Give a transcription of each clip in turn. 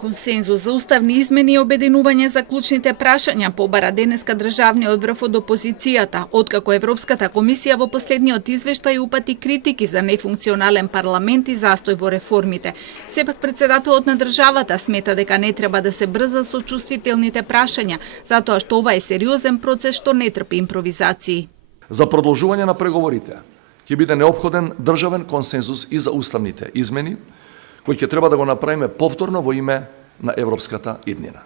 Консензус за уставни измени и обединување за клучните прашања побара денеска државниот врв од опозицијата, откако Европската комисија во последниот извештај упати критики за нефункционален парламент и застој во реформите. Сепак председателот на државата смета дека не треба да се брза со чувствителните прашања, затоа што ова е сериозен процес што не трпи импровизации. За продолжување на преговорите ќе биде неопходен државен консензус и за уставните измени, кој ќе треба да го направиме повторно во име на европската иднина.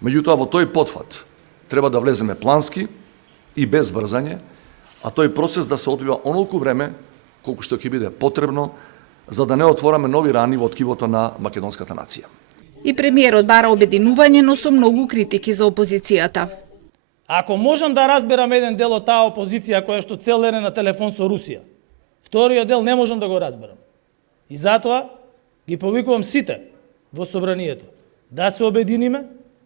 Меѓутоа, во тој потфат треба да влеземе плански и без брзање, а тој процес да се одвива онолку време колку што ќе биде потребно за да не отвораме нови рани во ткивото на македонската нација. И премиерот бара обединување, но со многу критики за опозицијата. Ако можам да разберам еден дел од таа опозиција која што цел ден е на телефон со Русија, вториот дел не можам да го разберам. И затоа ги повикувам сите во собранието да се обединиме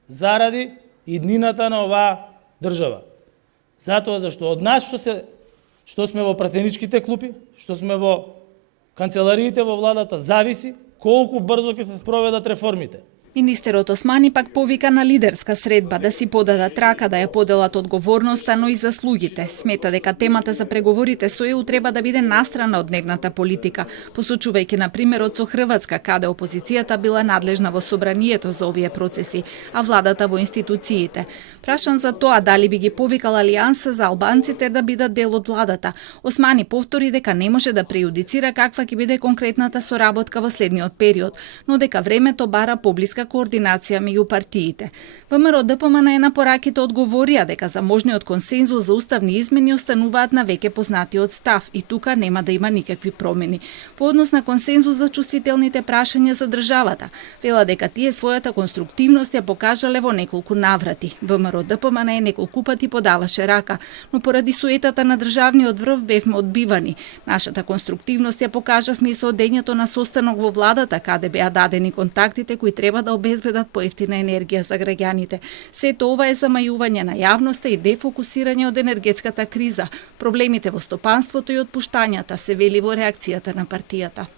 заради иднината на оваа држава. Затоа зашто од нас што сме во пратеничките клупи, што сме во канцелариите во владата, зависи колку брзо ќе се спроведат реформите. Министерот Османи пак повика на лидерска средба да си подадат рака да ја поделат одговорноста, но и заслугите. Смета дека темата за преговорите со ЕУ треба да биде настрана од дневната политика, посочувајќи на примерот со Хрватска, каде опозицијата била надлежна во собранието за овие процеси, а владата во институциите. Прашан за тоа дали би ги повикал Алијанса за албанците да бидат дел од владата, Османи повтори дека не може да прејудицира каква ќе биде конкретната соработка во следниот период, но дека времето бара поблиска координација меѓу партиите. ВМРО ДПМН на пораките одговорија дека за можниот консензус за уставни измени остануваат на веќе познатиот став и тука нема да има никакви промени. По однос на консензус за чувствителните прашања за државата, вела дека тие својата конструктивност ја покажале во неколку наврати. ВМРО ДПМН неколку пати подаваше рака, но поради суетата на државниот врв бевме одбивани. Нашата конструктивност ја покажавме и со одењето на состанок во владата, каде беа дадени контактите кои треба да обезбедат поевтина енергија за граѓаните. Сето ова е замајување на јавноста и дефокусирање од енергетската криза, проблемите во стопанството и отпуштањата, се вели во реакцијата на партијата.